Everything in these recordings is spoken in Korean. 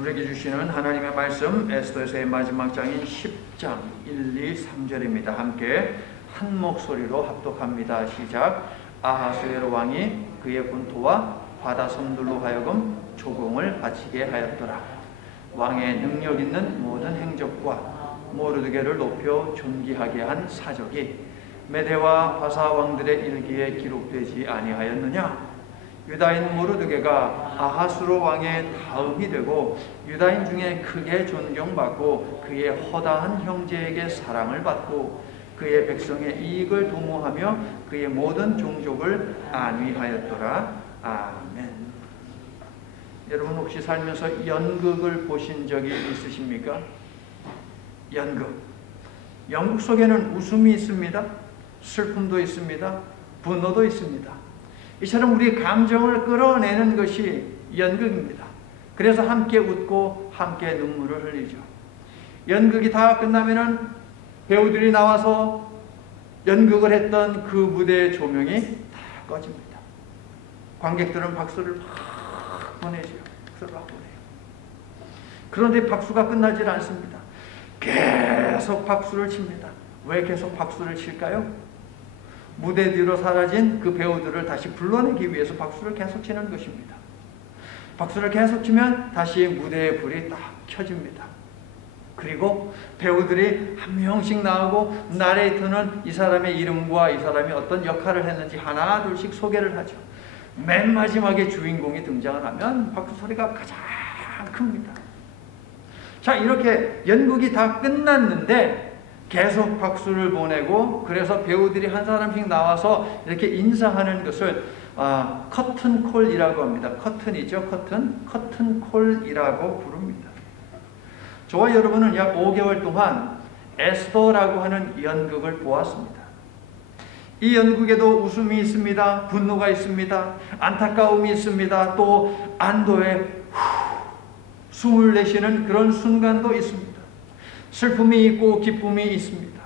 우리에게 주시는 하나님의 말씀 에스더서의 마지막 장인 10장 1, 2, 3절입니다. 함께 한 목소리로 합독합니다. 시작. 아하수에로 왕이 그의 군토와 바다 섬들로 하여금 조공을 바치게 하였더라. 왕의 능력 있는 모든 행적과 모르드게를 높여 존귀하게 한 사적이 메대와 바사 왕들의 일기에 기록되지 아니하였느냐? 유다인 모르드게가 아하수로 왕의 다음이 되고 유다인 중에 크게 존경받고 그의 허다한 형제에게 사랑을 받고 그의 백성의 이익을 도모하며 그의 모든 종족을 안위하였더라. 아멘. 여러분 혹시 살면서 연극을 보신 적이 있으십니까? 연극. 연극 속에는 웃음이 있습니다. 슬픔도 있습니다. 분노도 있습니다. 이처럼 우리 감정을 끌어내는 것이 연극입니다. 그래서 함께 웃고 함께 눈물을 흘리죠. 연극이 다 끝나면은 배우들이 나와서 연극을 했던 그 무대의 조명이 다 꺼집니다. 관객들은 박수를 막 보내죠. 박수를 막 보내요. 그런데 박수가 끝나질 않습니다. 계속 박수를 칩니다. 왜 계속 박수를 칠까요? 무대 뒤로 사라진 그 배우들을 다시 불러내기 위해서 박수를 계속 치는 것입니다. 박수를 계속 치면 다시 무대의 불이 딱 켜집니다. 그리고 배우들이 한 명씩 나오고 나레이터는 이 사람의 이름과 이 사람이 어떤 역할을 했는지 하나 둘씩 소개를 하죠. 맨 마지막에 주인공이 등장을 하면 박수 소리가 가장 큽니다. 자, 이렇게 연극이 다 끝났는데 계속 박수를 보내고 그래서 배우들이 한 사람씩 나와서 이렇게 인사하는 것을 커튼콜이라고 합니다. 커튼이죠. 커튼콜이라고 부릅니다. 저와 여러분은 약 5개월 동안 에스더라고 하는 연극을 보았습니다. 이 연극에도 웃음이 있습니다. 분노가 있습니다. 안타까움이 있습니다. 또 안도의 숨을 내쉬는 그런 순간도 있습니다. 슬픔이 있고 기쁨이 있습니다.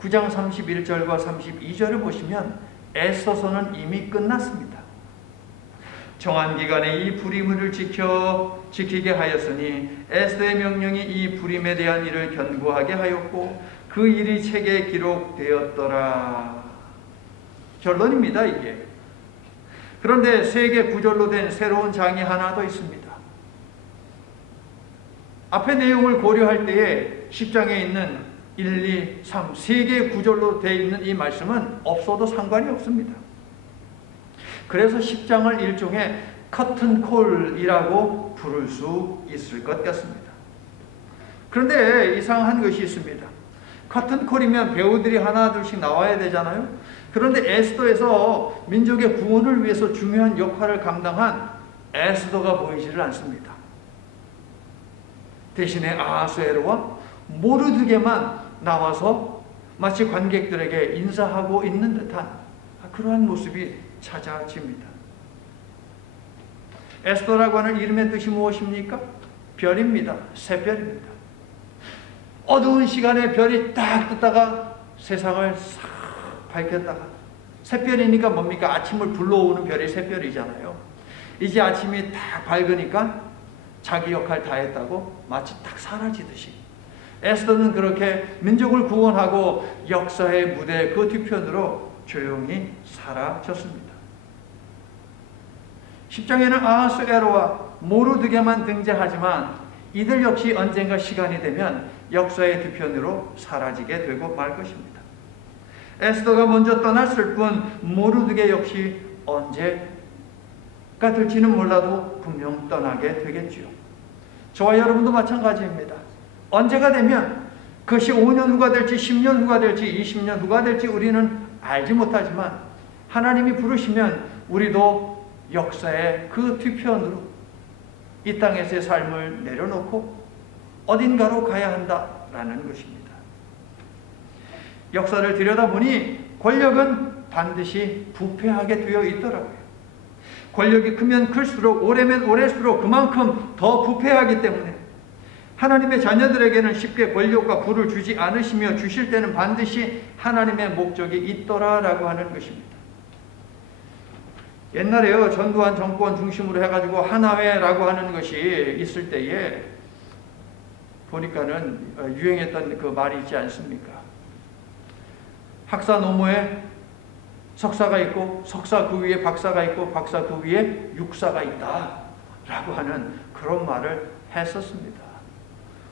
9장 31절과 32절을 보시면 에스더서는 이미 끝났습니다. 정한 기간에 이 불임을 지키게 하였으니 에스더의 명령이 이 불임에 대한 일을 견고하게 하였고 그 일이 책에 기록되었더라. 결론입니다, 이게. 그런데 세계 구절로 된 새로운 장이 하나 더 있습니다. 앞의 내용을 고려할 때에 10장에 있는 1, 2, 3, 3개의 구절로 되어 있는 이 말씀은 없어도 상관이 없습니다. 그래서 10장을 일종의 커튼콜이라고 부를 수 있을 것 같습니다. 그런데 이상한 것이 있습니다. 커튼콜이면 배우들이 하나 둘씩 나와야 되잖아요. 그런데 에스더에서 민족의 구원을 위해서 중요한 역할을 감당한 에스더가 보이지를 않습니다. 대신에 아하수에로와 모르드게만 나와서 마치 관객들에게 인사하고 있는 듯한 그러한 모습이 찾아집니다. 에스더라고 하는 이름의 뜻이 무엇입니까? 별입니다. 새별입니다. 어두운 시간에 별이 딱 뜨다가 세상을 싹 밝혔다가 새별이니까 뭡니까? 아침을 불러오는 별이 새별이잖아요. 이제 아침이 딱 밝으니까 자기 역할 다 했다고 마치 딱 사라지듯이 에스더는 그렇게 민족을 구원하고 역사의 무대 그 뒤편으로 조용히 사라졌습니다. 10장에는 아하수에로와 모르드게만 등장하지만 이들 역시 언젠가 시간이 되면 역사의 뒤편으로 사라지게 되고 말 것입니다. 에스더가 먼저 떠났을 뿐 모르드게 역시 언제가 될지는 몰라도 분명 떠나게 되겠지요. 저와 여러분도 마찬가지입니다. 언제가 되면 그것이 5년 후가 될지 10년 후가 될지 20년 후가 될지 우리는 알지 못하지만 하나님이 부르시면 우리도 역사의 그 뒤편으로 이 땅에서의 삶을 내려놓고 어딘가로 가야 한다라는 것입니다. 역사를 들여다보니 권력은 반드시 부패하게 되어 있더라고요. 권력이 크면 클수록 오래면 오래수록 그만큼 더 부패하기 때문에 하나님의 자녀들에게는 쉽게 권력과 부를 주지 않으시며 주실 때는 반드시 하나님의 목적이 있더라라고 하는 것입니다. 옛날에요, 전두환 정권 중심으로 해가지고 하나회라고 하는 것이 있을 때에 보니까는 유행했던 그 말이 있지 않습니까? 학사 노무에 석사가 있고, 석사 그 위에 박사가 있고, 박사 그 위에 육사가 있다 라고 하는 그런 말을 했었습니다.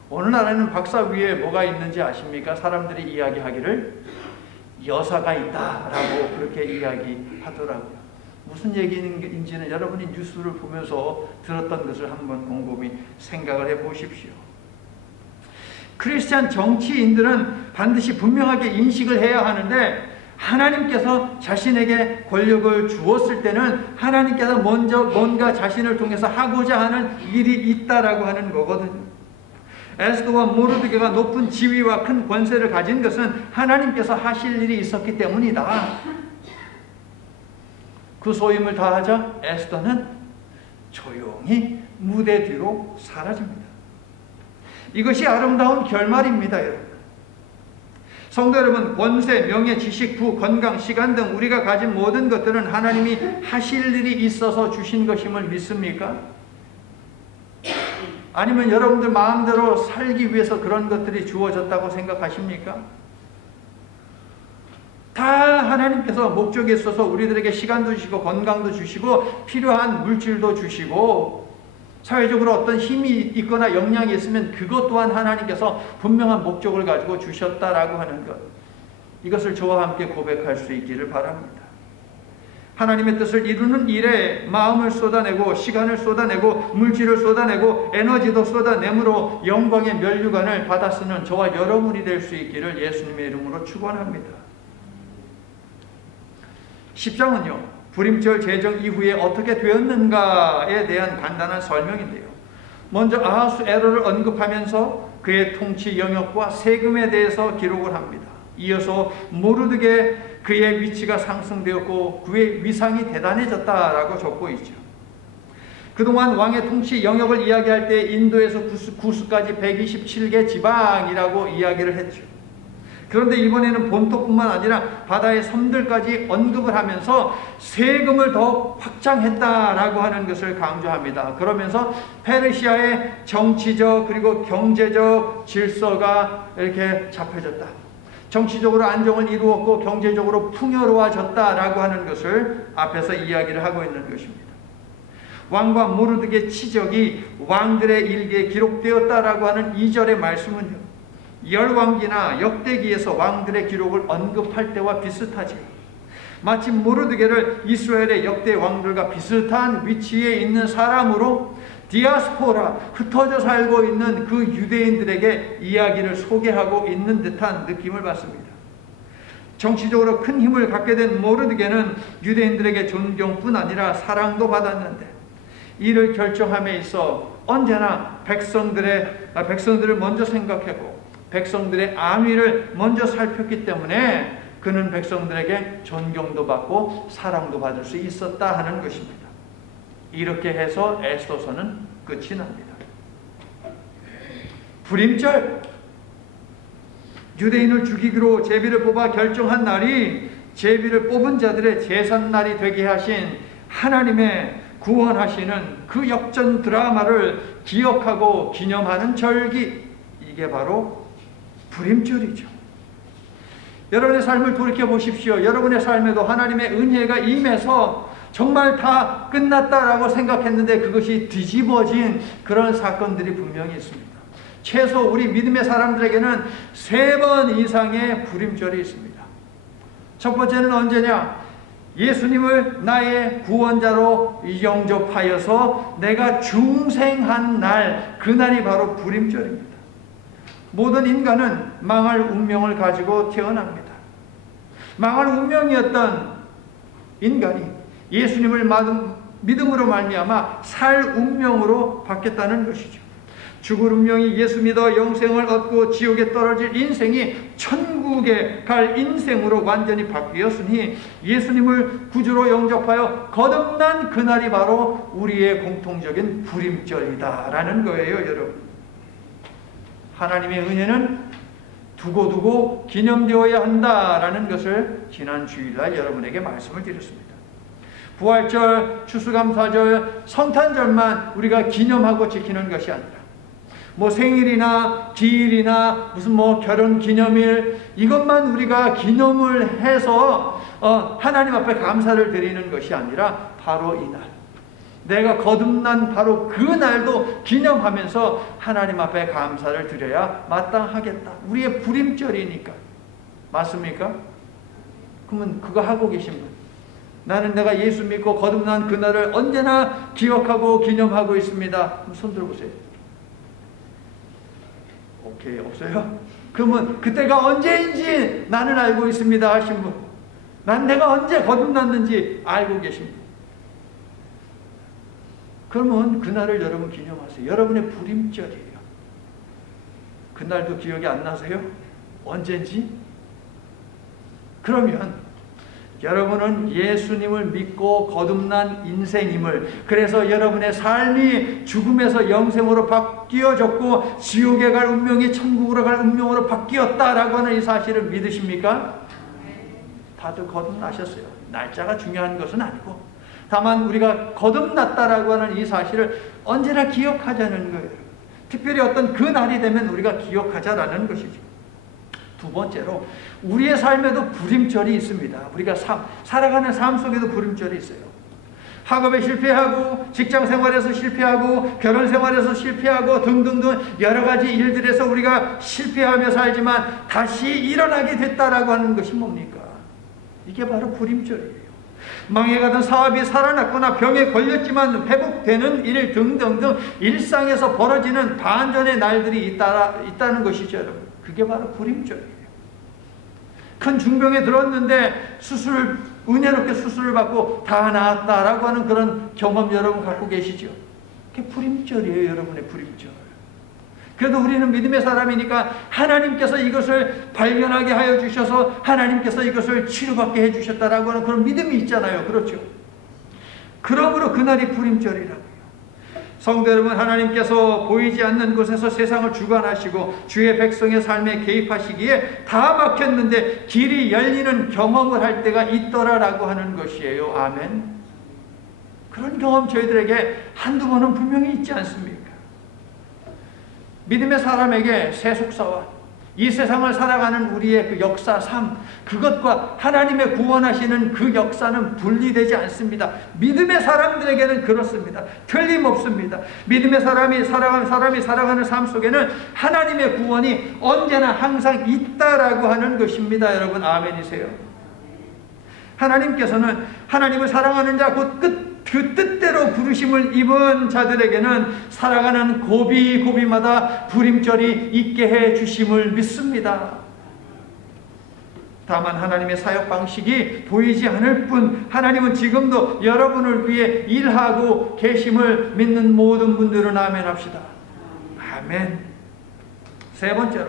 어느 나라는 박사 위에 뭐가 있는지 아십니까? 사람들이 이야기하기를 여사가 있다라고 그렇게 이야기하더라고요. 무슨 얘기인지는 여러분이 뉴스를 보면서 들었던 것을 한번 곰곰이 생각을 해보십시오. 크리스찬 정치인들은 반드시 분명하게 인식을 해야 하는데, 하나님께서 자신에게 권력을 주었을 때는 하나님께서 먼저 뭔가 자신을 통해서 하고자 하는 일이 있다라고 하는 거거든요. 에스더와 모르드게가 높은 지위와 큰 권세를 가진 것은 하나님께서 하실 일이 있었기 때문이다. 그 소임을 다하자 에스더는 조용히 무대 뒤로 사라집니다. 이것이 아름다운 결말입니다, 여러분. 성도 여러분, 권세, 명예, 지식, 부, 건강, 시간 등 우리가 가진 모든 것들은 하나님이 하실 일이 있어서 주신 것임을 믿습니까? 아니면 여러분들 마음대로 살기 위해서 그런 것들이 주어졌다고 생각하십니까? 다 하나님께서 목적이 있어서 우리들에게 시간도 주시고 건강도 주시고 필요한 물질도 주시고 사회적으로 어떤 힘이 있거나 역량이 있으면 그것 또한 하나님께서 분명한 목적을 가지고 주셨다라고 하는 것, 이것을 저와 함께 고백할 수 있기를 바랍니다. 하나님의 뜻을 이루는 일에 마음을 쏟아내고 시간을 쏟아내고 물질을 쏟아내고 에너지도 쏟아내므로 영광의 면류관을 받아 쓰는 저와 여러분이 될 수 있기를 예수님의 이름으로 축원합니다. 10장은요, 불임절 제정 이후에 어떻게 되었는가에 대한 간단한 설명인데요. 먼저 아하수에로를 언급하면서 그의 통치 영역과 세금에 대해서 기록을 합니다. 이어서 모르드게 그의 위치가 상승되었고 그의 위상이 대단해졌다라고 적고 있죠. 그동안 왕의 통치 영역을 이야기할 때 인도에서 구스까지 127개 지방이라고 이야기를 했죠. 그런데 이번에는 본토뿐만 아니라 바다의 섬들까지 언급을 하면서 세금을 더 확장했다라고 하는 것을 강조합니다. 그러면서 페르시아의 정치적 그리고 경제적 질서가 이렇게 잡혀졌다. 정치적으로 안정을 이루었고 경제적으로 풍요로워졌다라고 하는 것을 앞에서 이야기를 하고 있는 것입니다. 왕과 모르드게 치적이 왕들의 일기에 기록되었다라고 하는 2절의 말씀은요, 열왕기나 역대기에서 왕들의 기록을 언급할 때와 비슷하지. 마치 모르드게를 이스라엘의 역대 왕들과 비슷한 위치에 있는 사람으로 디아스포라, 흩어져 살고 있는 그 유대인들에게 이야기를 소개하고 있는 듯한 느낌을 받습니다. 정치적으로 큰 힘을 갖게 된 모르드게는 유대인들에게 존경뿐 아니라 사랑도 받았는데, 이를 결정함에 있어 언제나 백성들을 먼저 생각하고 백성들의 안위를 먼저 살폈기 때문에 그는 백성들에게 존경도 받고 사랑도 받을 수 있었다 하는 것입니다. 이렇게 해서 에스더서는 끝이 납니다. 불임절, 유대인을 죽이기로 제비를 뽑아 결정한 날이 제비를 뽑은 자들의 제삿날이 되게 하신 하나님의 구원하시는 그 역전 드라마를 기억하고 기념하는 절기, 이게 바로 불임절이죠. 여러분의 삶을 돌이켜보십시오. 여러분의 삶에도 하나님의 은혜가 임해서 정말 다 끝났다라고 생각했는데 그것이 뒤집어진 그런 사건들이 분명히 있습니다. 최소 우리 믿음의 사람들에게는 3번 이상의 불임절이 있습니다. 첫 번째는 언제냐? 예수님을 나의 구원자로 영접하여서 내가 중생한 날, 그날이 바로 불임절입니다. 모든 인간은 망할 운명을 가지고 태어납니다. 망할 운명이었던 인간이 예수님을 믿음으로 말미암아 살 운명으로 바뀌었다는 것이죠. 죽을 운명이 예수 믿어 영생을 얻고 지옥에 떨어질 인생이 천국에 갈 인생으로 완전히 바뀌었으니 예수님을 구주로 영접하여 거듭난 그날이 바로 우리의 공통적인 불임절이다라는 거예요, 여러분. 하나님의 은혜는 두고두고 기념되어야 한다라는 것을 지난 주일날 여러분에게 말씀을 드렸습니다. 부활절, 추수감사절, 성탄절만 우리가 기념하고 지키는 것이 아니라 뭐 생일이나 기일이나 무슨 뭐 결혼 기념일 이것만 우리가 기념을 해서 하나님 앞에 감사를 드리는 것이 아니라 바로 이날 내가 거듭난 바로 그 날도 기념하면서 하나님 앞에 감사를 드려야 마땅하겠다. 우리의 부림절이니까. 맞습니까? 그러면 그거 하고 계신 분, 나는 내가 예수 믿고 거듭난 그날을 언제나 기억하고 기념하고 있습니다. 그럼 손 들어보세요. 오케이, 없어요? 그러면 그때가 언제인지 나는 알고 있습니다 하신 분, 난 내가 언제 거듭났는지 알고 계신 분, 그러면 그날을 여러분 기념하세요. 여러분의 부림절이에요. 그날도 기억이 안 나세요? 언제인지? 그러면 여러분은 예수님을 믿고 거듭난 인생임을, 그래서 여러분의 삶이 죽음에서 영생으로 바뀌어졌고 지옥에 갈 운명이 천국으로 갈 운명으로 바뀌었다라고 하는 이 사실을 믿으십니까? 다들 거듭나셨어요. 날짜가 중요한 것은 아니고 다만 우리가 거듭났다라고 하는 이 사실을 언제나 기억하자는 거예요. 특별히 어떤 그 날이 되면 우리가 기억하자라는 것이죠. 두 번째로 우리의 삶에도 부림절이 있습니다. 우리가 살아가는 삶 속에도 부림절이 있어요. 학업에 실패하고 직장 생활에서 실패하고 결혼 생활에서 실패하고 등등등 여러 가지 일들에서 우리가 실패하며 살지만 다시 일어나게 됐다라고 하는 것이 뭡니까? 이게 바로 부림절이에요. 망해가던 사업이 살아났거나 병에 걸렸지만 회복되는 일 등등등 일상에서 벌어지는 반전의 날들이 있다는 것이죠, 여러분. 그게 바로 부림절이에요. 큰 중병에 들었는데 은혜롭게 수술을 받고 다 나았다라고 하는 그런 경험 여러분 갖고 계시죠? 그게 부림절이에요, 여러분의 부림절. 그래도 우리는 믿음의 사람이니까 하나님께서 이것을 발견하게 하여 주셔서 하나님께서 이것을 치료받게 해주셨다라고 하는 그런 믿음이 있잖아요. 그렇죠? 그러므로 그날이 부림절이라고요. 성도 여러분, 하나님께서 보이지 않는 곳에서 세상을 주관하시고 주의 백성의 삶에 개입하시기에 다 막혔는데 길이 열리는 경험을 할 때가 있더라라고 하는 것이에요. 아멘. 그런 경험 저희들에게 한두 번은 분명히 있지 않습니까? 믿음의 사람에게 세속사와 이 세상을 살아가는 우리의 그 역사 삶, 그것과 하나님의 구원하시는 그 역사는 분리되지 않습니다. 믿음의 사람들에게는 그렇습니다. 틀림없습니다. 믿음의 사람이 살아가는 삶 속에는 하나님의 구원이 언제나 항상 있다라고 하는 것입니다. 여러분, 아멘이세요? 하나님께서는 하나님을 사랑하는 자, 곧 그 뜻대로 부르심을 입은 자들에게는 살아가는 고비고비마다 부림절이 있게 해 주심을 믿습니다. 다만 하나님의 사역 방식이 보이지 않을 뿐 하나님은 지금도 여러분을 위해 일하고 계심을 믿는 모든 분들은 아멘 합시다. 아멘. 세 번째로,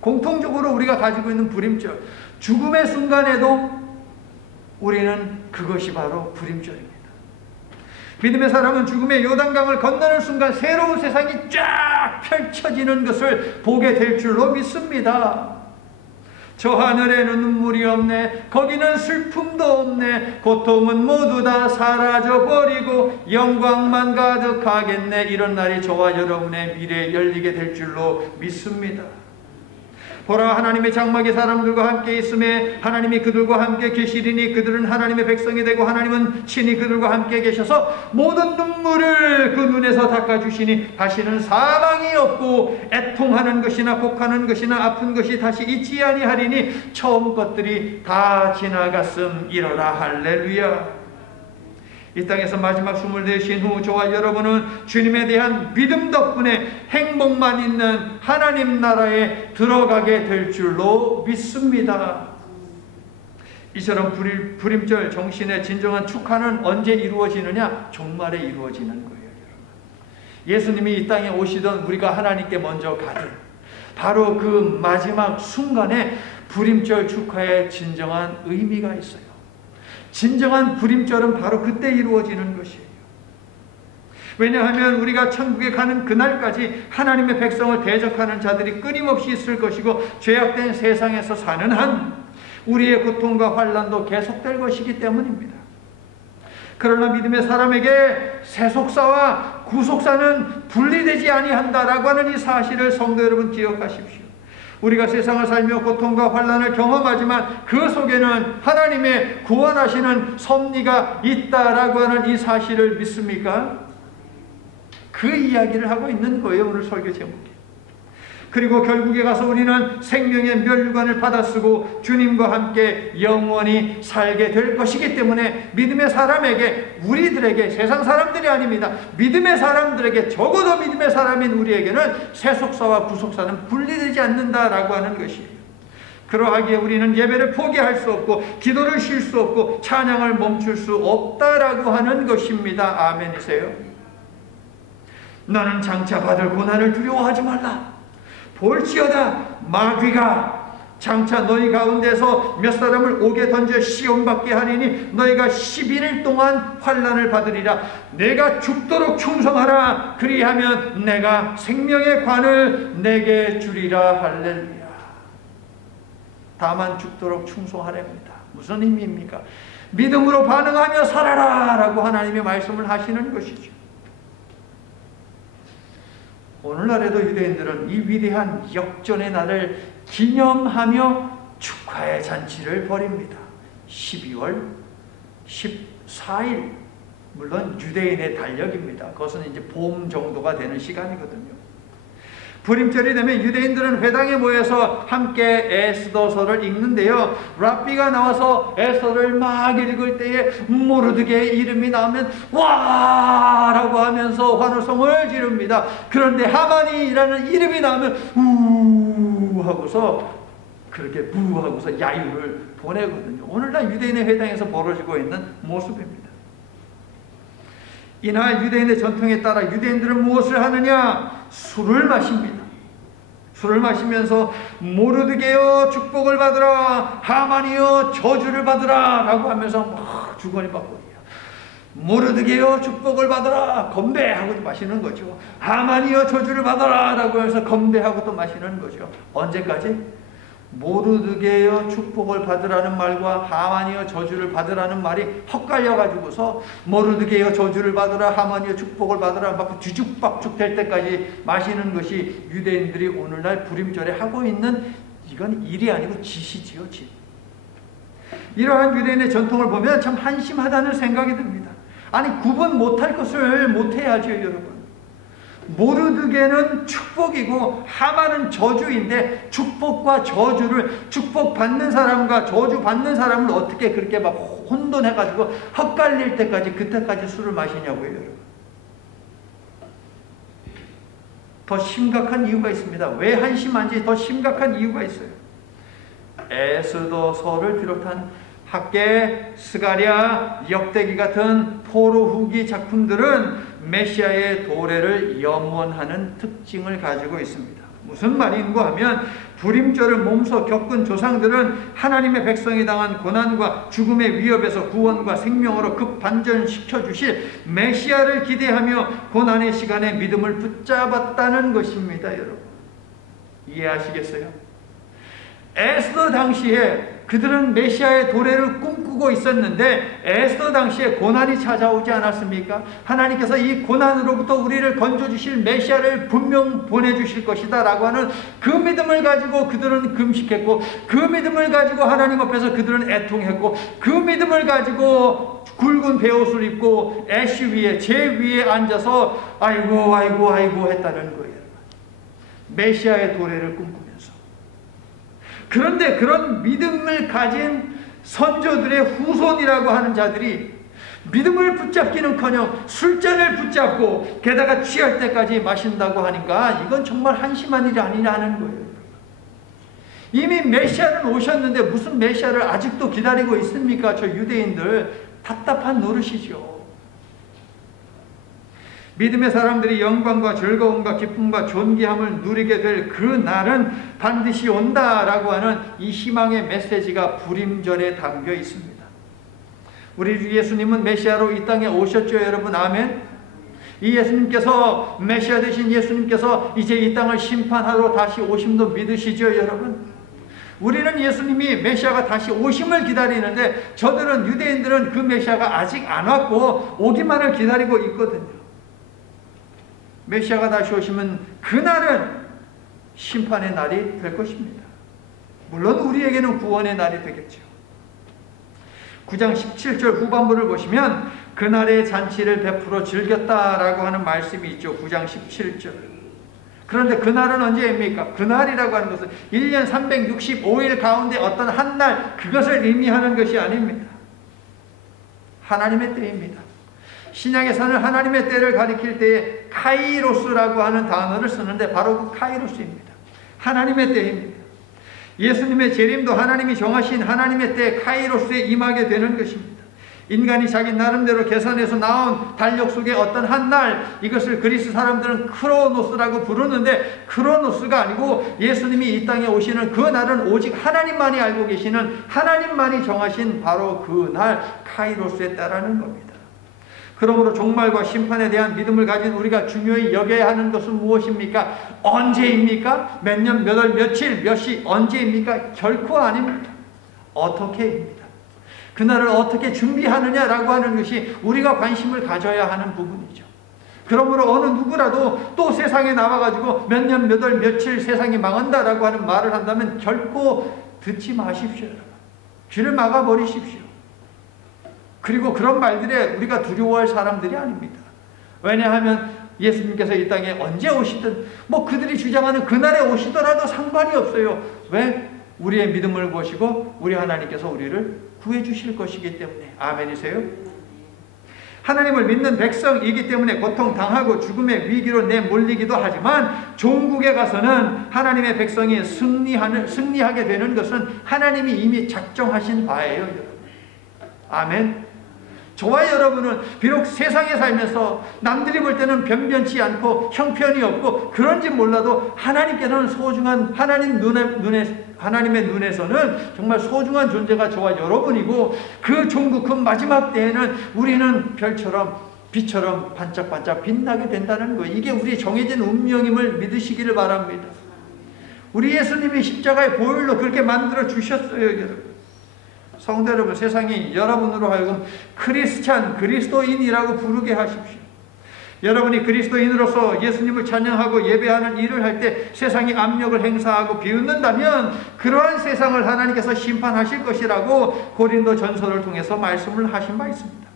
공통적으로 우리가 가지고 있는 부림절, 죽음의 순간에도 우리는 그것이 바로 부림절입니다. 믿음의 사람은 죽음의 요단강을 건너는 순간 새로운 세상이 쫙 펼쳐지는 것을 보게 될 줄로 믿습니다. 저 하늘에는 눈물이 없네, 거기는 슬픔도 없네, 고통은 모두 다 사라져버리고 영광만 가득하겠네. 이런 날이 저와 여러분의 미래에 열리게 될 줄로 믿습니다. 보라, 하나님의 장막이 사람들과 함께 있음에 하나님이 그들과 함께 계시리니 그들은 하나님의 백성이 되고 하나님은 친히 그들과 함께 계셔서 모든 눈물을 그 눈에서 닦아주시니 다시는 사망이 없고 애통하는 것이나 곡하는 것이나 아픈 것이 다시 있지 아니하리니 처음 것들이 다 지나갔음이로라. 할렐루야. 이 땅에서 마지막 숨을 내쉰 후 저와 여러분은 주님에 대한 믿음 덕분에 행복만 있는 하나님 나라에 들어가게 될 줄로 믿습니다. 이처럼 부림절 정신의 진정한 축하는 언제 이루어지느냐? 종말에 이루어지는 거예요. 예수님이 이 땅에 오시던 우리가 하나님께 먼저 가듯 바로 그 마지막 순간에 부림절 축하의 진정한 의미가 있어요. 진정한 부림절은 바로 그때 이루어지는 것이에요. 왜냐하면 우리가 천국에 가는 그날까지 하나님의 백성을 대적하는 자들이 끊임없이 있을 것이고 죄악된 세상에서 사는 한 우리의 고통과 환난도 계속될 것이기 때문입니다. 그러나 믿음의 사람에게 세속사와 구속사는 분리되지 아니한다라고 하는 이 사실을 성도 여러분 기억하십시오. 우리가 세상을 살며 고통과 환난을 경험하지만 그 속에는 하나님의 구원하시는 섭리가 있다라고 하는 이 사실을 믿습니까? 그 이야기를 하고 있는 거예요, 오늘 설교 제목이. 그리고 결국에 가서 우리는 생명의 멸류관을 받아쓰고 주님과 함께 영원히 살게 될 것이기 때문에 믿음의 사람에게, 우리들에게, 세상 사람들이 아닙니다, 믿음의 사람들에게, 적어도 믿음의 사람인 우리에게는 세속사와 구속사는 분리되지 않는다라고 하는 것이에요. 그러하기에 우리는 예배를 포기할 수 없고 기도를 쉴 수 없고 찬양을 멈출 수 없다라고 하는 것입니다. 아멘이세요? 너는 장차 받을 고난을 두려워하지 말라. 볼지어다 마귀가 장차 너희 가운데서 몇 사람을 옥에 던져 시험받게 하리니 너희가 11일 동안 환난을 받으리라. 내가 죽도록 충성하라. 그리하면 내가 생명의 관을 내게 주리라. 할렐루야. 다만 죽도록 충성하랍니다. 무슨 의미입니까? 믿음으로 반응하며 살아라 라고 하나님의 말씀을 하시는 것이죠. 오늘날에도 유대인들은 이 위대한 역전의 날을 기념하며 축하의 잔치를 벌입니다. 12월 14일, 물론 유대인의 달력입니다. 그것은 이제 봄 정도가 되는 시간이거든요. 부림절이 되면 유대인들은 회당에 모여서 함께 에스더서를 읽는데요, 랍비가 나와서 에스더를 막 읽을 때에 모르드게의 이름이 나오면 와 라고 하면서 환호성을 지릅니다. 그런데 하만이라는 이름이 나오면 우 하고서, 그렇게 부 하고서 야유를 보내거든요. 오늘날 유대인의 회당에서 벌어지고 있는 모습입니다. 이날 유대인의 전통에 따라 유대인들은 무엇을 하느냐? 술을 마십니다. 술을 마시면서 모르드게여 축복을 받으라, 하만이여 저주를 받으라 라고 하면서 막 주거니 받고, 모르드게여 축복을 받으라 건배하고 마시는 거죠. 하만이여 저주를 받아라 라고 해서 건배하고 또 마시는 거죠. 언제까지? 모르드게여 축복을 받으라는 말과 하만이여 저주를 받으라는 말이 헛갈려 가지고서 모르드게여 저주를 받으라, 하만이여 축복을 받으라 막 뒤죽박죽 될 때까지 마시는 것이 유대인들이 오늘날 부림절에 하고 있는, 이건 일이 아니고 짓이지요, 짓. 이러한 유대인의 전통을 보면 참 한심하다는 생각이 듭니다. 아니, 구분 못할 것을 못해야죠, 여러분. 모르드게는 축복이고 하만은 저주인데, 축복과 저주를, 축복받는 사람과 저주받는 사람을 어떻게 그렇게 막 혼돈해가지고 헛갈릴 때까지, 그때까지 술을 마시냐고요, 여러분. 더 심각한 이유가 있습니다. 왜 한심한지 더 심각한 이유가 있어요. 에스더서를 비롯한 학계, 스가랴, 역대기 같은 포로 후기 작품들은 메시아의 도래를 염원하는 특징을 가지고 있습니다. 무슨 말인가 하면, 부림절을 몸소 겪은 조상들은 하나님의 백성이 당한 고난과 죽음의 위협에서 구원과 생명으로 급반전시켜 주실 메시아를 기대하며 고난의 시간에 믿음을 붙잡았다는 것입니다. 여러분, 이해하시겠어요? 에스더 당시에 그들은 메시아의 도래를 꿈꾸고 있었는데, 에스더 당시에 고난이 찾아오지 않았습니까? 하나님께서 이 고난으로부터 우리를 건져주실 메시아를 분명 보내주실 것이다 라고 하는 그 믿음을 가지고 그들은 금식했고, 그 믿음을 가지고 하나님 앞에서 그들은 애통했고, 그 믿음을 가지고 굵은 베옷을 입고 애쉬 위에, 제 위에 앉아서 아이고 아이고 아이고 했다는 거예요. 메시아의 도래를 꿈꾸면서. 그런데 그런 믿음을 가진 선조들의 후손이라고 하는 자들이 믿음을 붙잡기는커녕 술잔을 붙잡고 게다가 취할 때까지 마신다고 하니까 이건 정말 한심한 일이 아니라는 거예요. 이미 메시아는 오셨는데 무슨 메시아를 아직도 기다리고 있습니까? 저 유대인들 답답한 노릇이죠. 믿음의 사람들이 영광과 즐거움과 기쁨과 존귀함을 누리게 될 그 날은 반드시 온다라고 하는 이 희망의 메시지가 부림절에 담겨 있습니다. 우리 주 예수님은 메시아로 이 땅에 오셨죠, 여러분. 아멘. 이 예수님께서, 메시아 되신 예수님께서 이제 이 땅을 심판하러 다시 오심도 믿으시죠, 여러분. 우리는 예수님이 메시아가 다시 오심을 기다리는데 저들은 유대인들은 그 메시아가 아직 안 왔고 오기만을 기다리고 있거든요. 메시아가 다시 오시면 그날은 심판의 날이 될 것입니다. 물론 우리에게는 구원의 날이 되겠죠. 9장 17절 후반부를 보시면 그날의 잔치를 베풀어 즐겼다라고 하는 말씀이 있죠. 9장 17절. 그런데 그날은 언제입니까? 그날이라고 하는 것은 1년 365일 가운데 어떤 한 날, 그것을 의미하는 것이 아닙니다. 하나님의 때입니다. 신약에서는 하나님의 때를 가리킬 때에 카이로스라고 하는 단어를 쓰는데 바로 그 카이로스입니다. 하나님의 때입니다. 예수님의 재림도 하나님이 정하신 하나님의 때 카이로스에 임하게 되는 것입니다. 인간이 자기 나름대로 계산해서 나온 달력 속의 어떤 한 날, 이것을 그리스 사람들은 크로노스라고 부르는데 크로노스가 아니고 예수님이 이 땅에 오시는 그 날은 오직 하나님만이 알고 계시는, 하나님만이 정하신 바로 그 날 카이로스의 때라는 겁니다. 그러므로 종말과 심판에 대한 믿음을 가진 우리가 중요히 여겨야 하는 것은 무엇입니까? 언제입니까? 몇 년, 몇 월, 며칠, 몇 시, 언제입니까? 결코 아닙니다. 어떻게입니다. 그날을 어떻게 준비하느냐라고 하는 것이 우리가 관심을 가져야 하는 부분이죠. 그러므로 어느 누구라도 또 세상에 나와가지고 몇 년, 몇 월, 며칠 세상이 망한다라고 하는 말을 한다면 결코 듣지 마십시오. 귀를 막아버리십시오. 그리고 그런 말들에 우리가 두려워할 사람들이 아닙니다. 왜냐하면 예수님께서 이 땅에 언제 오시든 그들이 주장하는 그날에 오시더라도 상관이 없어요. 왜? 우리의 믿음을 보시고 우리 하나님께서 우리를 구해 주실 것이기 때문에. 아멘이세요? 하나님을 믿는 백성이기 때문에 고통당하고 죽음의 위기로 내몰리기도 하지만 종국에 가서는 하나님의 백성이 승리하게 되는 것은 하나님이 이미 작정하신 바예요. 여러분. 아멘. 저와 여러분은 비록 세상에 살면서 남들이 볼 때는 변변치 않고 형편이 없고 그런지 몰라도 하나님께서는 소중한, 하나님의 눈에서는 정말 소중한 존재가 저와 여러분이고, 그 종국, 그 마지막 때에는 우리는 별처럼 빛처럼 반짝반짝 빛나게 된다는 거예요. 이게 우리 정해진 운명임을 믿으시기를 바랍니다. 우리 예수님이 십자가의 보혈로 그렇게 만들어 주셨어요, 여러분. 성도 여러분, 세상이 여러분으로 하여금 크리스찬, 그리스도인이라고 부르게 하십시오. 여러분이 그리스도인으로서 예수님을 찬양하고 예배하는 일을 할 때 세상이 압력을 행사하고 비웃는다면 그러한 세상을 하나님께서 심판하실 것이라고 고린도 전서를 통해서 말씀을 하신 바 있습니다.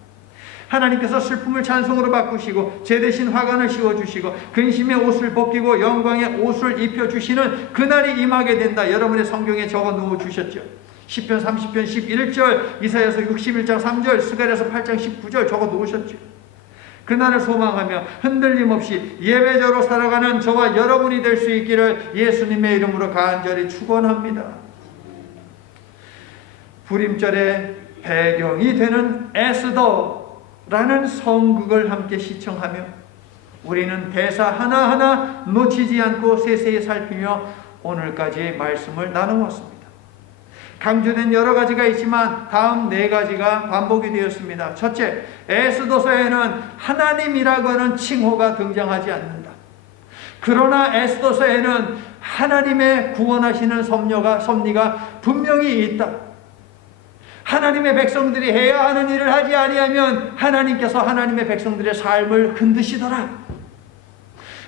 하나님께서 슬픔을 찬송으로 바꾸시고 제 대신 화관을 씌워주시고 근심의 옷을 벗기고 영광의 옷을 입혀주시는 그날이 임하게 된다. 여러분의 성경에 적어 놓으셨죠. 시편 30편 11절, 이사야서 61장 3절, 스가랴서 8장 19절 적어 놓으셨죠. 그날을 소망하며 흔들림 없이 예배자로 살아가는 저와 여러분이 될 수 있기를 예수님의 이름으로 간절히 축원합니다. 불임절의 배경이 되는 에스더라는 성극을 함께 시청하며 우리는 대사 하나하나 놓치지 않고 세세히 살피며 오늘까지 말씀을 나누었습니다. 강조된 여러 가지가 있지만 다음 네 가지가 반복이 되었습니다. 첫째, 에스더서에는 하나님이라고 하는 칭호가 등장하지 않는다. 그러나 에스더서에는 하나님의 구원하시는 섭리가 분명히 있다. 하나님의 백성들이 해야 하는 일을 하지 아니하면 하나님께서 하나님의 백성들의 삶을 흔드시더라.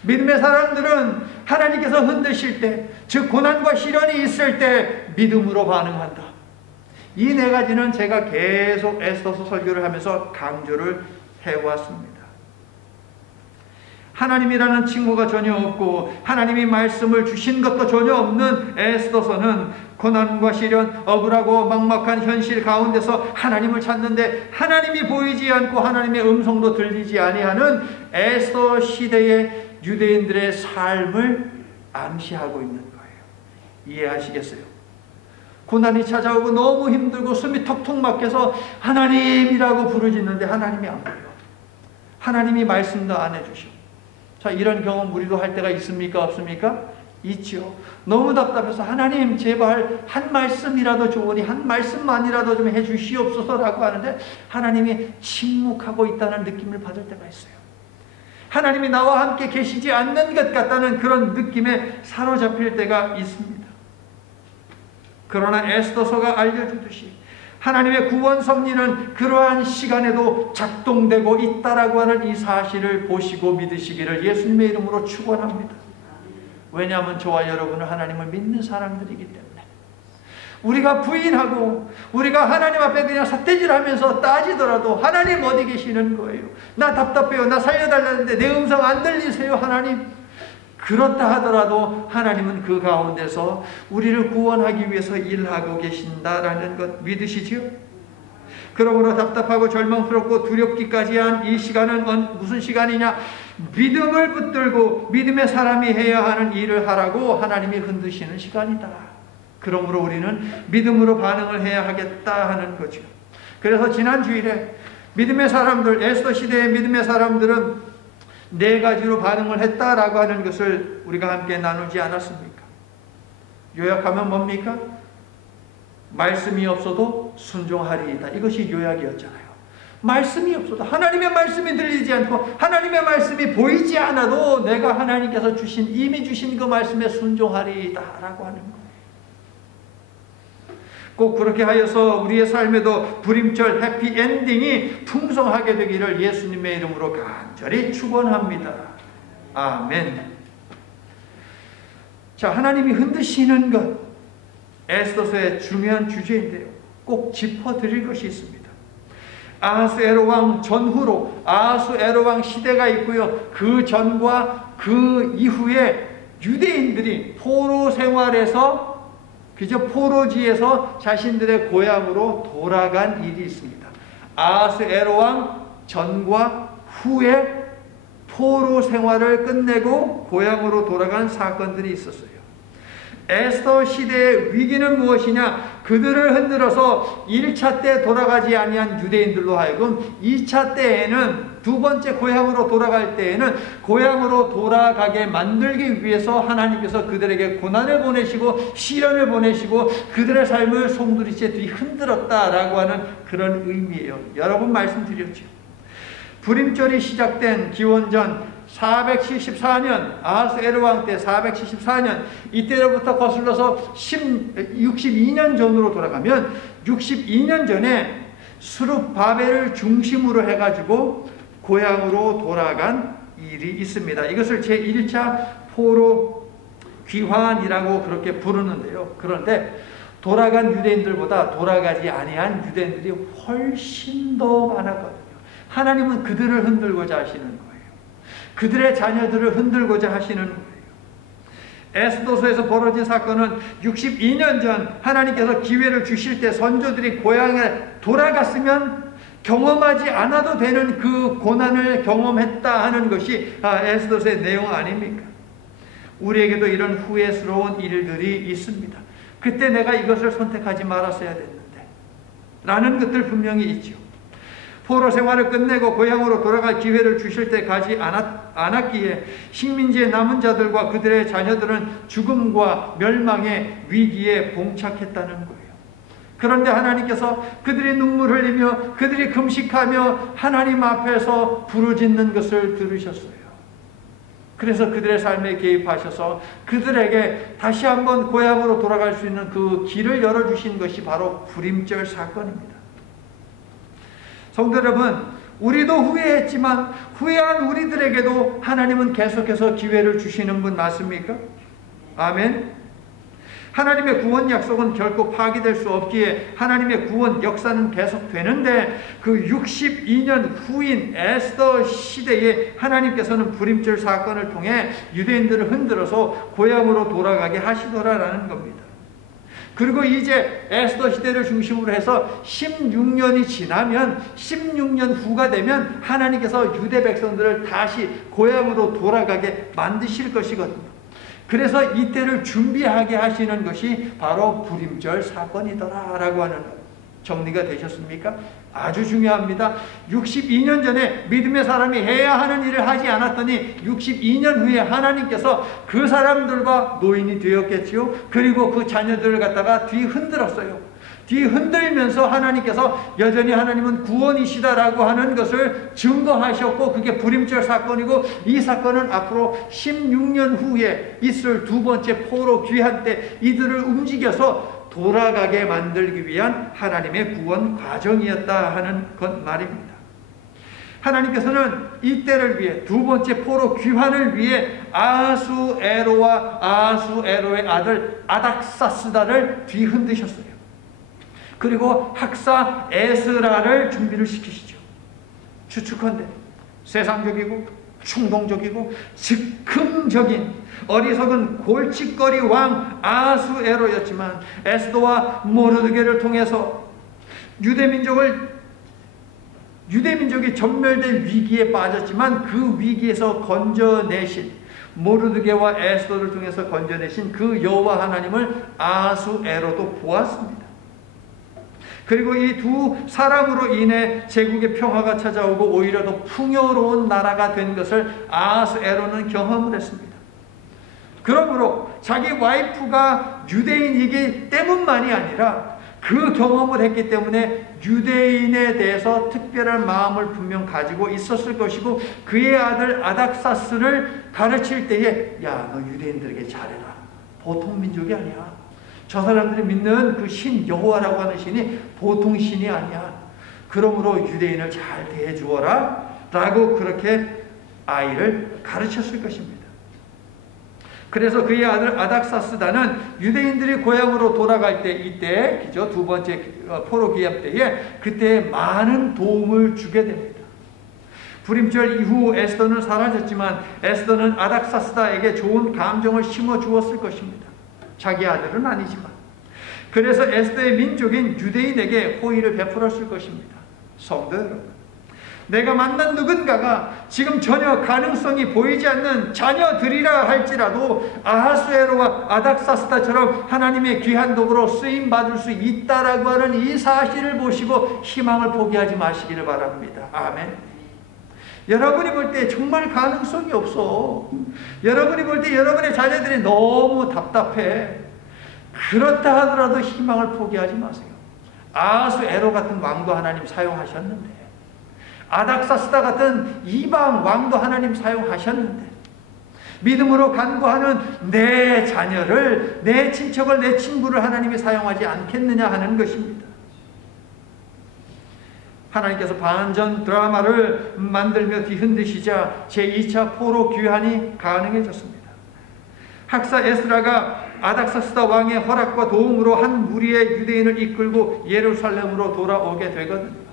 믿음의 사람들은 하나님께서 흔드실 때, 즉 고난과 시련이 있을 때 믿음으로 반응한다. 이 네 가지는 제가 계속 에스더서 설교를 하면서 강조를 해왔습니다. 하나님이라는 칭호가 전혀 없고 하나님이 말씀을 주신 것도 전혀 없는 에스더서는 고난과 시련, 억울하고 막막한 현실 가운데서 하나님을 찾는데 하나님이 보이지 않고 하나님의 음성도 들리지 아니하는 에스더 시대의 유대인들의 삶을 암시하고 있는 거예요. 이해하시겠어요? 고난이 찾아오고 너무 힘들고 숨이 턱턱 막혀서 하나님이라고 부르짖는데 하나님이 안 보여요. 하나님이 말씀도 안 해주시고. 자, 이런 경험 우리도 할 때가 있습니까? 없습니까? 있죠. 너무 답답해서 하나님 제발 한 말씀이라도 좋으니 한 말씀만이라도 좀 해주시옵소서라고 하는데 하나님이 침묵하고 있다는 느낌을 받을 때가 있어요. 하나님이 나와 함께 계시지 않는 것 같다는 그런 느낌에 사로잡힐 때가 있습니다. 그러나 에스더서가 알려주듯이 하나님의 구원 섭리는 그러한 시간에도 작동되고 있다라고 하는 이 사실을 보시고 믿으시기를 예수님의 이름으로 축원합니다. 왜냐하면 저와 여러분은 하나님을 믿는 사람들이기 때문에 우리가 부인하고 우리가 하나님 앞에 그냥 삿대질하면서 따지더라도 하나님 어디 계시는 거예요? 나 답답해요. 나 살려달라는데 내 음성 안 들리세요 하나님? 그렇다 하더라도 하나님은 그 가운데서 우리를 구원하기 위해서 일하고 계신다라는 것 믿으시지요? 그러므로 답답하고 절망스럽고 두렵기까지 한 이 시간은 무슨 시간이냐? 믿음을 붙들고 믿음의 사람이 해야 하는 일을 하라고 하나님이 흔드시는 시간이다. 그러므로 우리는 믿음으로 반응을 해야 하겠다 하는 거죠. 그래서 지난 주일에 믿음의 사람들, 에스더 시대의 믿음의 사람들은 네 가지로 반응을 했다라고 하는 것을 우리가 함께 나누지 않았습니까? 요약하면 뭡니까? 말씀이 없어도 순종하리이다. 이것이 요약이었잖아요. 말씀이 없어도, 하나님의 말씀이 들리지 않고 하나님의 말씀이 보이지 않아도 내가 하나님께서 이미 주신 그 말씀에 순종하리이다 라고 하는 거예요. 꼭 그렇게 하여서 우리의 삶에도 불임절 해피엔딩이 풍성하게 되기를 예수님의 이름으로 간절히 축원합니다. 아멘. 자, 하나님이 흔드시는 것, 에스더서의 중요한 주제인데요. 꼭 짚어드릴 것이 있습니다. 아하수에로왕 전후로 아하수에로왕 시대가 있고요. 그 전과 그 이후에 유대인들이 포로 생활에서 그저 포로지에서 자신들의 고향으로 돌아간 일이 있습니다. 아하수에로왕 전과 후에 포로 생활을 끝내고 고향으로 돌아간 사건들이 있었어요. 에스더 시대의 위기는 무엇이냐? 그들을 흔들어서 1차 때 돌아가지 아니한 유대인들로 하여금 2차 때에는, 두 번째 고향으로 돌아갈 때에는 고향으로 돌아가게 만들기 위해서 하나님께서 그들에게 고난을 보내시고 시련을 보내시고 그들의 삶을 송두리째 뒤흔들었다라고 하는 그런 의미예요. 여러 번 말씀드렸죠. 불임절이 시작된 기원전 474년, 아하수에로왕 때 474년, 이때로부터 거슬러서 62년 전으로 돌아가면 62년 전에 스룹바벨을 중심으로 해가지고 고향으로 돌아간 일이 있습니다. 이것을 제1차 포로 귀환이라고 그렇게 부르는데요. 그런데 돌아간 유대인들보다 돌아가지 아니한 유대인들이 훨씬 더 많았거든요. 하나님은 그들을 흔들고자 하시는 거예요. 그들의 자녀들을 흔들고자 하시는 거예요. 에스더서에서 벌어진 사건은 62년 전 하나님께서 기회를 주실 때 선조들이 고향에 돌아갔으면 경험하지 않아도 되는 그 고난을 경험했다 하는 것이 에스더서의 내용 아닙니까? 우리에게도 이런 후회스러운 일들이 있습니다. 그때 내가 이것을 선택하지 말았어야 됐는데 라는 것들 분명히 있죠. 포로 생활을 끝내고 고향으로 돌아갈 기회를 주실 때 가지 않았기에 식민지에 남은 자들과 그들의 자녀들은 죽음과 멸망의 위기에 봉착했다는 거예요. 그런데 하나님께서 그들이 눈물 흘리며 그들이 금식하며 하나님 앞에서 부르짖는 것을 들으셨어요. 그래서 그들의 삶에 개입하셔서 그들에게 다시 한번 고향으로 돌아갈 수 있는 그 길을 열어주신 것이 바로 불임절 사건입니다. 성도 여러분, 우리도 후회했지만 후회한 우리들에게도 하나님은 계속해서 기회를 주시는 분 맞습니까? 아멘. 하나님의 구원 약속은 결코 파기될 수 없기에 하나님의 구원 역사는 계속되는데 그 62년 후인 에스더 시대에 하나님께서는 불임절 사건을 통해 유대인들을 흔들어서 고향으로 돌아가게 하시더라라는 겁니다. 그리고 이제 에스더 시대를 중심으로 해서 16년이 지나면 16년 후가 되면 하나님께서 유대 백성들을 다시 고향으로 돌아가게 만드실 것이거든요. 그래서 이때를 준비하게 하시는 것이 바로 불임절 사건이더라라고 하는 정리가 되셨습니까? 아주 중요합니다. 62년 전에 믿음의 사람이 해야 하는 일을 하지 않았더니 62년 후에 하나님께서 그 사람들과 노인이 되었겠지요. 그리고 그 자녀들을 갖다가 뒤흔들었어요. 뒤흔들면서 하나님께서 여전히 하나님은 구원이시다라고 하는 것을 증거하셨고 그게 불임절 사건이고 이 사건은 앞으로 16년 후에 있을 두 번째 포로 귀환 때 이들을 움직여서 돌아가게 만들기 위한 하나님의 구원 과정이었다 하는 것 말입니다. 하나님께서는 이때를 위해 두 번째 포로 귀환을 위해 아하수에로와 아하수에로의 아들 아닥사스다를 뒤흔드셨어요. 그리고 학사 에스라를 준비를 시키시죠. 추측컨대 세상적이고 충동적이고 즉흥적인 어리석은 골칫거리 왕 아하수에로였지만 에스더와 모르드게를 통해서 유대민족이 전멸될 위기에 빠졌지만 그 위기에서 건져내신 모르드게와 에스더를 통해서 건져내신 그 여호와 하나님을 아하수에로도 보았습니다. 그리고 이 두 사람으로 인해 제국의 평화가 찾아오고 오히려 더 풍요로운 나라가 된 것을 아하수에로는 경험을 했습니다. 그러므로 자기 와이프가 유대인이기 때문만이 아니라 그 경험을 했기 때문에 유대인에 대해서 특별한 마음을 분명 가지고 있었을 것이고 그의 아들 아닥사스를 가르칠 때에 야, 너 유대인들에게 잘해라. 보통 민족이 아니야. 저 사람들이 믿는 그 신 여호와라고 하는 신이 보통 신이 아니야. 그러므로 유대인을 잘 대해주어라 라고 그렇게 아이를 가르쳤을 것입니다. 그래서 그의 아들 아닥사스다는 유대인들이 고향으로 돌아갈 때 이때 그죠? 두 번째 포로 귀환 때에 그때 많은 도움을 주게 됩니다. 불임절 이후 에스더는 사라졌지만 에스더는 아닥사스다에게 좋은 감정을 심어 주었을 것입니다. 자기 아들은 아니지만. 그래서 에스더의 민족인 유대인에게 호의를 베풀었을 것입니다. 성도 여러분, 내가 만난 누군가가 지금 전혀 가능성이 보이지 않는 자녀들이라 할지라도 아하수에로와 아닥사스다처럼 하나님의 귀한 도구로 쓰임받을 수 있다라고 하는 이 사실을 보시고 희망을 포기하지 마시기를 바랍니다. 아멘. 여러분이 볼 때 정말 가능성이 없어. 여러분이 볼 때 여러분의 자녀들이 너무 답답해. 그렇다 하더라도 희망을 포기하지 마세요. 아하수에로 같은 왕도 하나님 사용하셨는데, 아닥사스다 같은 이방 왕도 하나님 사용하셨는데, 믿음으로 간구하는 내 자녀를, 내 친척을, 내 친구를 하나님이 사용하지 않겠느냐 하는 것입니다. 하나님께서 반전 드라마를 만들며 뒤흔드시자 제2차 포로 귀환이 가능해졌습니다. 학사 에스라가 아닥사스다 왕의 허락과 도움으로 한 무리의 유대인을 이끌고 예루살렘으로 돌아오게 되거든요.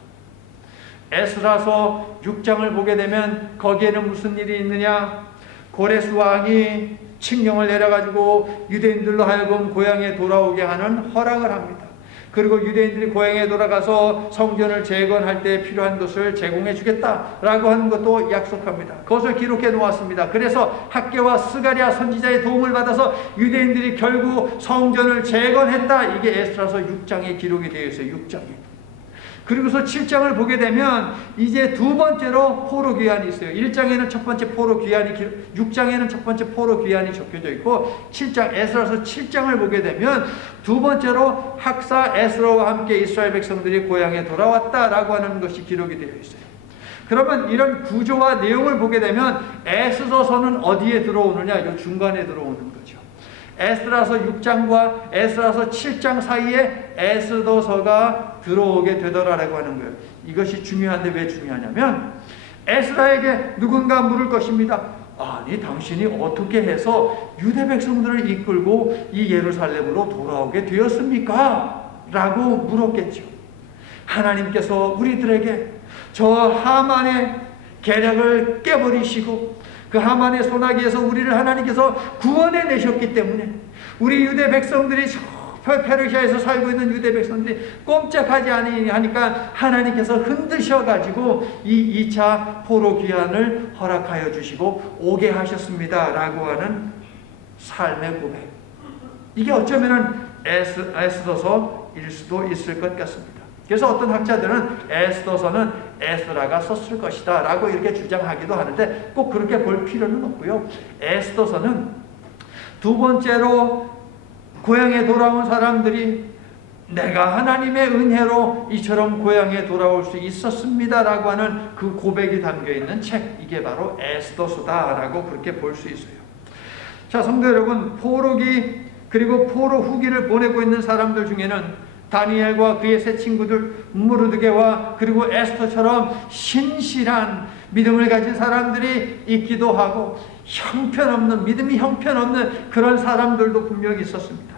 에스라서 6장을 보게 되면 거기에는 무슨 일이 있느냐? 고레스 왕이 칙령을 내려가지고 유대인들로 하여금 고향에 돌아오게 하는 허락을 합니다. 그리고 유대인들이 고향에 돌아가서 성전을 재건할 때 필요한 것을 제공해 주겠다라고 하는 것도 약속합니다. 그것을 기록해 놓았습니다. 그래서 학개와 스가랴 선지자의 도움을 받아서 유대인들이 결국 성전을 재건했다. 이게 에스라서 6장에 기록이 되어 있어요. 6장에. 그리고서 7장을 보게 되면 이제 두 번째로 포로 귀환이 있어요. 1장에는 첫 번째 포로 귀환이 6장에는 첫 번째 포로 귀환이 적혀져 있고 7장 에스라서 7장을 보게 되면 두 번째로 학사 에스라와 함께 이스라엘 백성들이 고향에 돌아왔다라고 하는 것이 기록이 되어 있어요. 그러면 이런 구조와 내용을 보게 되면 에스더서는 어디에 들어오느냐? 이 중간에 들어오는 거죠. 에스라서 6장과 에스라서 7장 사이에 에스더서가 들어오게 되더라라고 하는 거예요. 이것이 중요한데 왜 중요하냐면 에스라에게 누군가 물을 것입니다. 아니 당신이 어떻게 해서 유대 백성들을 이끌고 이 예루살렘으로 돌아오게 되었습니까? 라고 물었겠죠. 하나님께서 우리들에게 저 하만의 계략을 깨버리시고 그 하만의 소나기에서 우리를 하나님께서 구원해 내셨기 때문에 우리 유대 백성들이 페르시아에서 살고 있는 유대 백성들이 꼼짝하지 않으니까 하나님께서 흔드셔가지고 이 2차 포로 귀환을 허락하여 주시고 오게 하셨습니다 라고 하는 삶의 고백. 이게 어쩌면 에스더서일 수도 있을 것 같습니다. 그래서 어떤 학자들은 에스더서는 에스라가 썼을 것이다 라고 이렇게 주장하기도 하는데 꼭 그렇게 볼 필요는 없고요. 에스더서는 두 번째로 고향에 돌아온 사람들이 내가 하나님의 은혜로 이처럼 고향에 돌아올 수 있었습니다 라고 하는 그 고백이 담겨있는 책, 이게 바로 에스더서다 라고 그렇게 볼 수 있어요. 자, 성도 여러분, 포로기 그리고 포로 후기를 보내고 있는 사람들 중에는 다니엘과 그의 세 친구들 무르드게와 그리고 에스더처럼 신실한 믿음을 가진 사람들이 있기도 하고 형편없는, 믿음이 형편없는 그런 사람들도 분명히 있었습니다.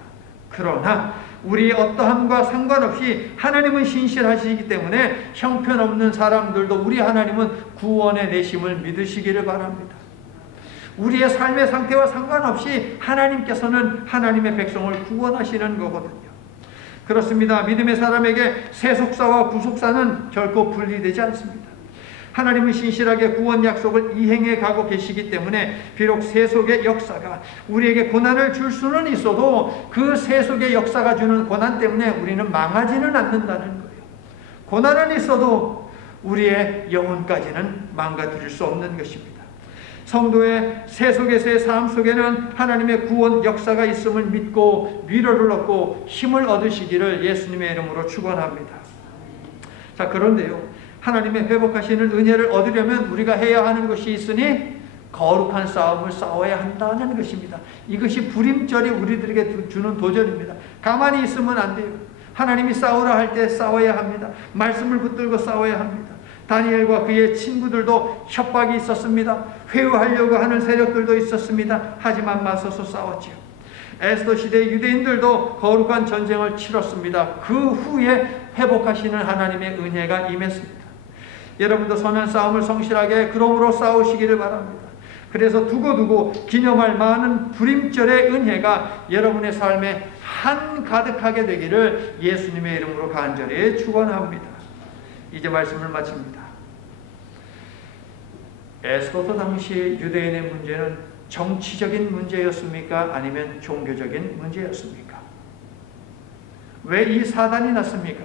그러나 우리의 어떠함과 상관없이 하나님은 신실하시기 때문에 형편없는 사람들도 우리 하나님은 구원의 내심을 믿으시기를 바랍니다. 우리의 삶의 상태와 상관없이 하나님께서는 하나님의 백성을 구원하시는 거거든요. 그렇습니다. 믿음의 사람에게 세속사와 구속사는 결코 분리되지 않습니다. 하나님은 신실하게 구원 약속을 이행해 가고 계시기 때문에 비록 세속의 역사가 우리에게 고난을 줄 수는 있어도 그 세속의 역사가 주는 고난 때문에 우리는 망하지는 않는다는 거예요. 고난은 있어도 우리의 영혼까지는 망가뜨릴 수 없는 것입니다. 성도의 세속에서의 삶 속에는 하나님의 구원 역사가 있음을 믿고 위로를 얻고 힘을 얻으시기를 예수님의 이름으로 축원합니다. 자, 그런데요, 하나님의 회복하시는 은혜를 얻으려면 우리가 해야 하는 것이 있으니 거룩한 싸움을 싸워야 한다는 것입니다. 이것이 불임절이 우리들에게 주는 도전입니다. 가만히 있으면 안 돼요. 하나님이 싸우라 할 때 싸워야 합니다. 말씀을 붙들고 싸워야 합니다. 다니엘과 그의 친구들도 협박이 있었습니다. 회유하려고 하는 세력들도 있었습니다. 하지만 맞서서 싸웠지요. 에스더 시대 유대인들도 거룩한 전쟁을 치렀습니다. 그 후에 회복하시는 하나님의 은혜가 임했습니다. 여러분도 선한 싸움을 성실하게 그러므로 싸우시기를 바랍니다. 그래서 두고두고 기념할 많은 불임절의 은혜가 여러분의 삶에 한가득하게 되기를 예수님의 이름으로 간절히 축원합니다. 이제 말씀을 마칩니다. 에스더도 당시 유대인의 문제는 정치적인 문제였습니까? 아니면 종교적인 문제였습니까? 왜 이 사단이 났습니까?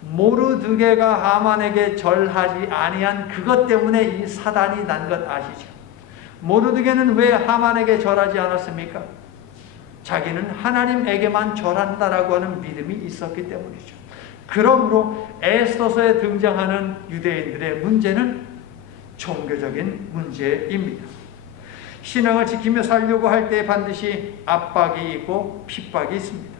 모르드게가 하만에게 절하지 아니한 그것 때문에 이 사단이 난 것 아시죠? 모르드게는 왜 하만에게 절하지 않았습니까? 자기는 하나님에게만 절한다라고 하는 믿음이 있었기 때문이죠. 그러므로 에스더서에 등장하는 유대인들의 문제는 종교적인 문제입니다. 신앙을 지키며 살려고 할 때 반드시 압박이 있고 핍박이 있습니다.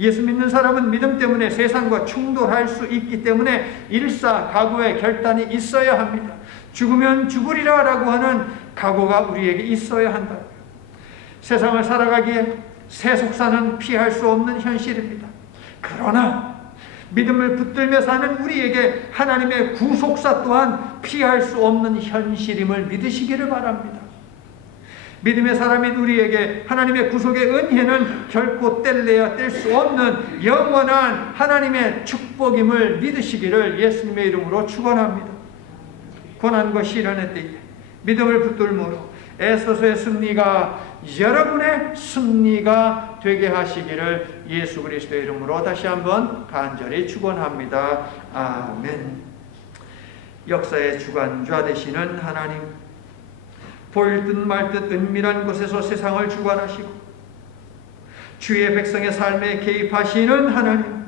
예수 믿는 사람은 믿음 때문에 세상과 충돌할 수 있기 때문에 일사각오의 결단이 있어야 합니다. 죽으면 죽으리라 라고 하는 각오가 우리에게 있어야 한다. 세상을 살아가기에 세속사는 피할 수 없는 현실입니다. 그러나 믿음을 붙들며 사는 우리에게 하나님의 구속사 또한 피할 수 없는 현실임을 믿으시기를 바랍니다. 믿음의 사람인 우리에게 하나님의 구속의 은혜는 결코 뗄래야 뗄 수 없는 영원한 하나님의 축복임을 믿으시기를 예수님의 이름으로 축원합니다. 고난과 시련의 때에 믿음을 붙들므로 에스더서의 승리가 여러분의 승리가 되게 하시기를 예수 그리스도의 이름으로 다시 한번 간절히 축원합니다. 아멘. 역사의 주관자 되시는 하나님, 보일 듯 말 듯 은밀한 곳에서 세상을 주관하시고 주의 백성의 삶에 개입하시는 하나님,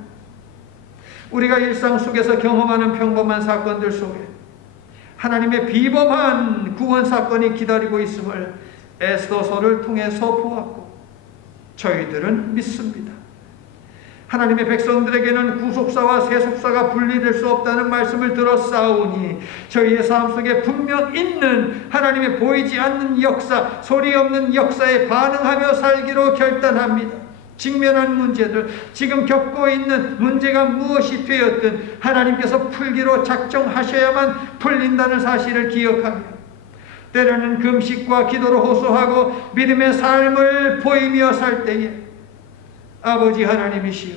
우리가 일상 속에서 경험하는 평범한 사건들 속에 하나님의 비범한 구원 사건이 기다리고 있음을 에스더서를 통해서 보았고 저희들은 믿습니다. 하나님의 백성들에게는 구속사와 세속사가 분리될 수 없다는 말씀을 들었사오니 저희의 삶 속에 분명 있는 하나님의 보이지 않는 역사, 소리 없는 역사에 반응하며 살기로 결단합니다. 직면한 문제들, 지금 겪고 있는 문제가 무엇이 되었든 하나님께서 풀기로 작정하셔야만 풀린다는 사실을 기억하며 때로는 금식과 기도로 호소하고 믿음의 삶을 보이며 살 때에 아버지 하나님이시여,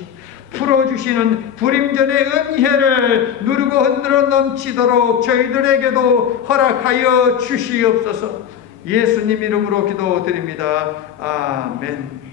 풀어주시는 불임전의 은혜를 누르고 흔들어 넘치도록 저희들에게도 허락하여 주시옵소서. 예수님 이름으로 기도드립니다. 아멘.